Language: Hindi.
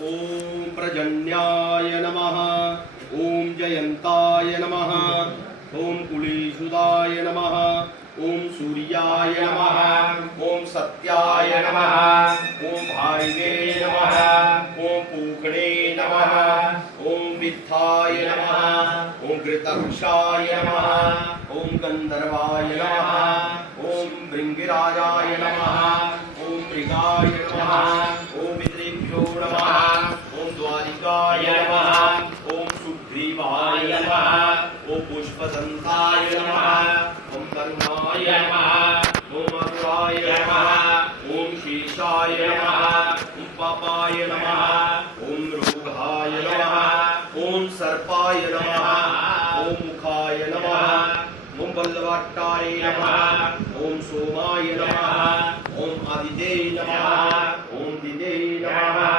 ओम प्रजन्याय नमः। ओम जयंताय नमः। ओम कुलीसुदाय नमः। ओम सूर्याय नमः। ओम सत्याय नमः। ओम भार्गे नमः। ओम पूकणे नमः। ओम वित्थाय नमः। ओम घृतक्षाय नमः। ओम गंधर्वाय नमः। ओम भृंगिराजाय नमः। ओम मृगाय नमः। ओम पितृभ्यो नमः। ओम द्वारिकाय नमः। ओम सुग्रीवाय नमः। ओम पुष्पदंताय नमः। ओम वरुणाय नमः। ओम अरुणाय नमः। ओम शेषाय नमः। ओम पापाय नमः। ओम रोगाय नमः। ओम सर्पाय नमः। ओम मुखाय नमः। ओम बल्लवाट्टाय नमः। ओम सोमाय नमः। ओम आदिते नमः। ओम दिदे नमः।